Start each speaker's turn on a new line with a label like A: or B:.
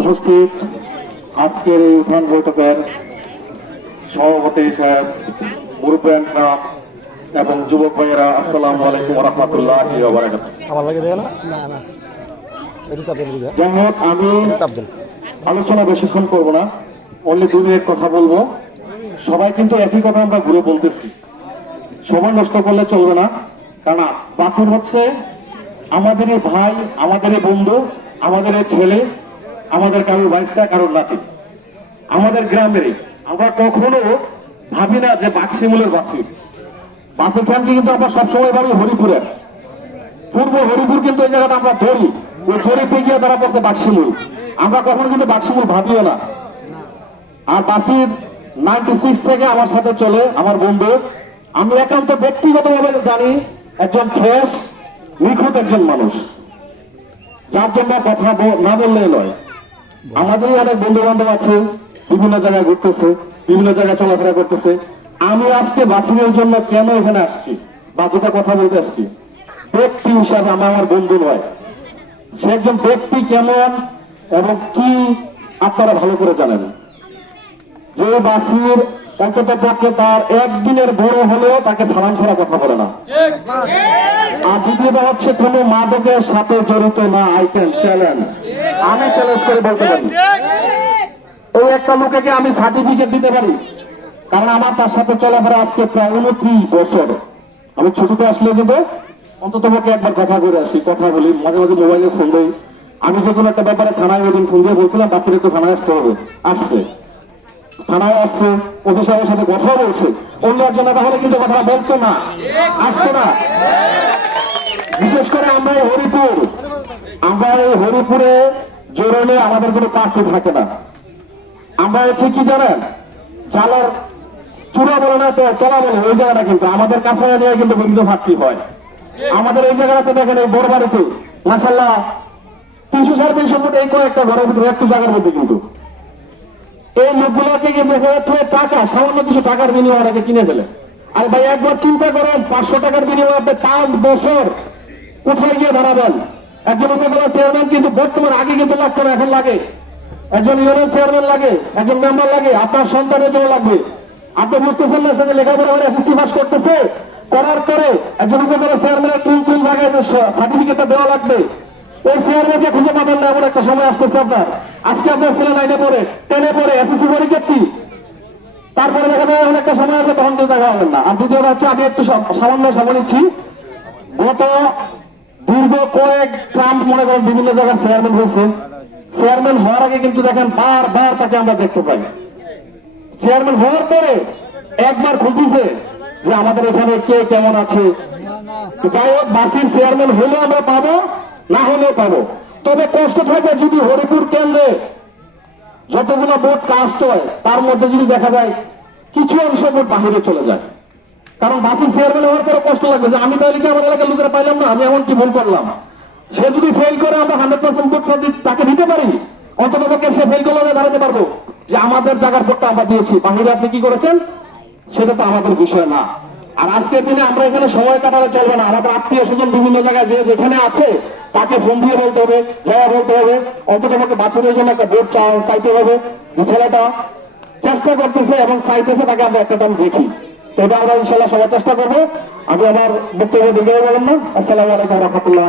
A: উপস্থিত আজকের এই উঠান বৈঠকের সভাপতি সাহেব মুরব্বায়নরা এবং যুবক ভাইয়েরা আসসালামু আলাইকুম রহমতুল্লাহ যাই হোক আমি আলোচনা বেশিক্ষণ করব না। অনলি দু মিনিট কথা বলব। সবাই কিন্তু একই কথা আমরা ঘুরে বলতেছি। সময় নষ্ট করলে চলবে না। কারণ বাসুর হচ্ছে আমাদের ভাই আমাদের বন্ধু আমাদের এই ছেলে। আমাদের কারোর বাইশটা কারোর নাতি আমাদের গ্রামেরই আমরা কখনো ভাবি না যে বাক্সিমূলের বাসি। বাসের ফ্যানকে কিন্তু আমরা সবসময় ভাবি হরিপুরের। পূর্ব হরিপুর কিন্তু এই জায়গাটা আমরা ধরি। ওই ধরিতে গিয়ে তারা পড়ছে বাক্সিমূল। আমরা কখনো কিন্তু বাক্সিমূল ভাবিও না। আর বাসির নাইনটি সিক্স থেকে আমার সাথে চলে আমার বন্ধু। আমি একান্ত ব্যক্তিগতভাবে জানি একজন ফ্রেশ নিখুঁত একজন মানুষ। যার জন্য কথা না বললে নয়। আমাদের অনেক বন্ধু বান্ধব আছে, বিভিন্ন জায়গায় ঘুরতেছে, বিভিন্ন জায়গায় চলাফেরা করতেছে। আমি আজকে বাসিনের জন্য কেন এখানে আসছি? বা দুটা কথা বলতে আসছি। ব্যক্তি হিসাবে আমার আমার বন্ধু নয়। সে একজন ব্যক্তি কেমন এবং কি আপনারা ভালো করে জানেন। যে বাসির অন্তত পক্ষে তার একদিনের বড় হলেও তাকে সালাম ছাড়া কথা বলে না। আর দ্বিতীয় দ্বিতীয়টা হচ্ছে কোন মাদকের সাথে জড়িত না আই ক্যান চ্যালেঞ্জ আমি চ্যালেঞ্জ করে বলতে পারি। ওই একটা লোকেকে আমি সার্টিফিকেট দিতে পারি। কারণ আমার তার সাথে চলাফেরা আজকে প্রায় উনত্রিশ বছর। আমি ছুটিতে আসলে কিন্তু অন্তত পক্ষে একবার কথা করে আসি কথা বলি মাঝে মাঝে মোবাইলে ফোন দেই। আমি যে কোনো একটা ব্যাপারে থানায় ওই দিন ফোন দিয়ে বলছিলাম বাসের একটু থানায় আসতে হবে। আসছে। থানায় আসছে সাথে কথা বলছে। অন্য একজন, তাহলে কিন্তু কথা বলতো না, আসতো না। বিশেষ করে আমরা হরিপুর, আমরা এই হরিপুরে আমাদের কোনো থাকে না। আমরা হচ্ছে কি জানেন চূড়া বলে না বলে, ওই জায়গাটা কিন্তু, আমাদের কাছে কিন্তু বিভিন্ন ভাতৃ হয়। আমাদের এই জায়গাটাতে দেখেন এই বড় বাড়িতে মাসাল্লাহ তিনশো সাড়ে তিনশো ফুট এই কয়েকটা ঘরের ভিতরে একটু জায়গার মধ্যে কিন্তু। এই কিন্তু দেখা টাকা, সামান্য কিছু টাকার বিনিময়ে অনেকে কিনে ফেলে। আর ভাই, একবার চিন্তা করেন, পাঁচশো টাকার বিনিময়ে আপনি পাঁচ বছর কোথায় গিয়ে দাঁড়াবেন? একজন উপজেলা চেয়ারম্যান কিন্তু বর্তমান আগে কিন্তু লাগতো না, এখন লাগে। একজন ইউনিয়ন চেয়ারম্যান লাগে, একজন মেম্বার লাগে, আপনার সন্তানের জন্য লাগবে। আপনি বুঝতেছেন না, সেটা লেখাপড়া করে এসএসসি পাস করতেছে? করার পরে একজন উপজেলা চেয়ারম্যানের কোন কোন জায়গায় সার্টিফিকেটটা দেওয়া লাগবে? এই চেয়ারম্যানকে খুঁজে পাবেন না, এমন একটা সময় আসতেছে আপনার। আজকে আপনার ছেলে নাইনে পড়ে, টেনে পড়ে, এসএসসি পরীক্ষা কি তারপরে দেখা যায় অনেকটা সময় আসবে, তখন কিন্তু দেখা হবেন না। আর দ্বিতীয়টা হচ্ছে, আমি একটু সামান্য সময় নিচ্ছি। গত দীর্ঘ কয়েক ট্রাম্প, মনে করেন বিভিন্ন জায়গায় চেয়ারম্যান হয়েছে। চেয়ারম্যান হওয়ার আগে কিন্তু দেখেন বারবার তাকে আমরা দেখতে পাই। চেয়ারম্যান হওয়ার পরে একবার খুঁজছে যে আমাদের এখানে কে কেমন আছে। যাই হোক, বাসির চেয়ারম্যান হলেও আমরা পাবো, না হলেও পাবো। তবে কষ্ট থাকবে যদি হরিপুর কেন্দ্রে যতগুলো ভোট কাস্ট হয়, তার মধ্যে যদি দেখা যায় কিছু অংশ ভোট বাহিরে চলে যায়। কারণ বাসের চেয়ারম্যান হওয়ার পরে কষ্ট লাগবে যে আমি তাহলে কি আমার এলাকার লোকেরা পাইলাম না? আমি এমন কি ভুল করলাম। সে যদি ফেল করে, আমরা হান্ড্রেড পার্সেন্ট ভোট তাকে দিতে পারি? অন্তত পক্ষে সে ফেল করলে দাঁড়াতে পারব। যে আমাদের জায়গার ভোটটা আমরা দিয়েছি। বাহিরে আপনি কি করেছেন? সেটা তো আমাদের বিষয় না। আর আজকের দিনে আমরা এখানে সময় কাটালে চলবে না। আমাদের আত্মীয় স্বজন বিভিন্ন জায়গায় যে যেখানে আছে, তাকে ফোন দিয়ে বলতে হবে, জয়া বলতে হবে। অন্তত আমাকে বাছুরের জন্য একটা বোর্ড চাইতে হবে। যে ছেলেটা চেষ্টা করতেছে এবং চাইতেছে তাকে আমরা একটা টাইম দেখি। তো এটা আমরা ইনশাল্লাহ সবার চেষ্টা করব। আমি আমার বক্তব্য দিকে বললাম না। আসসালামু আলাইকুম রহমতুল্লাহ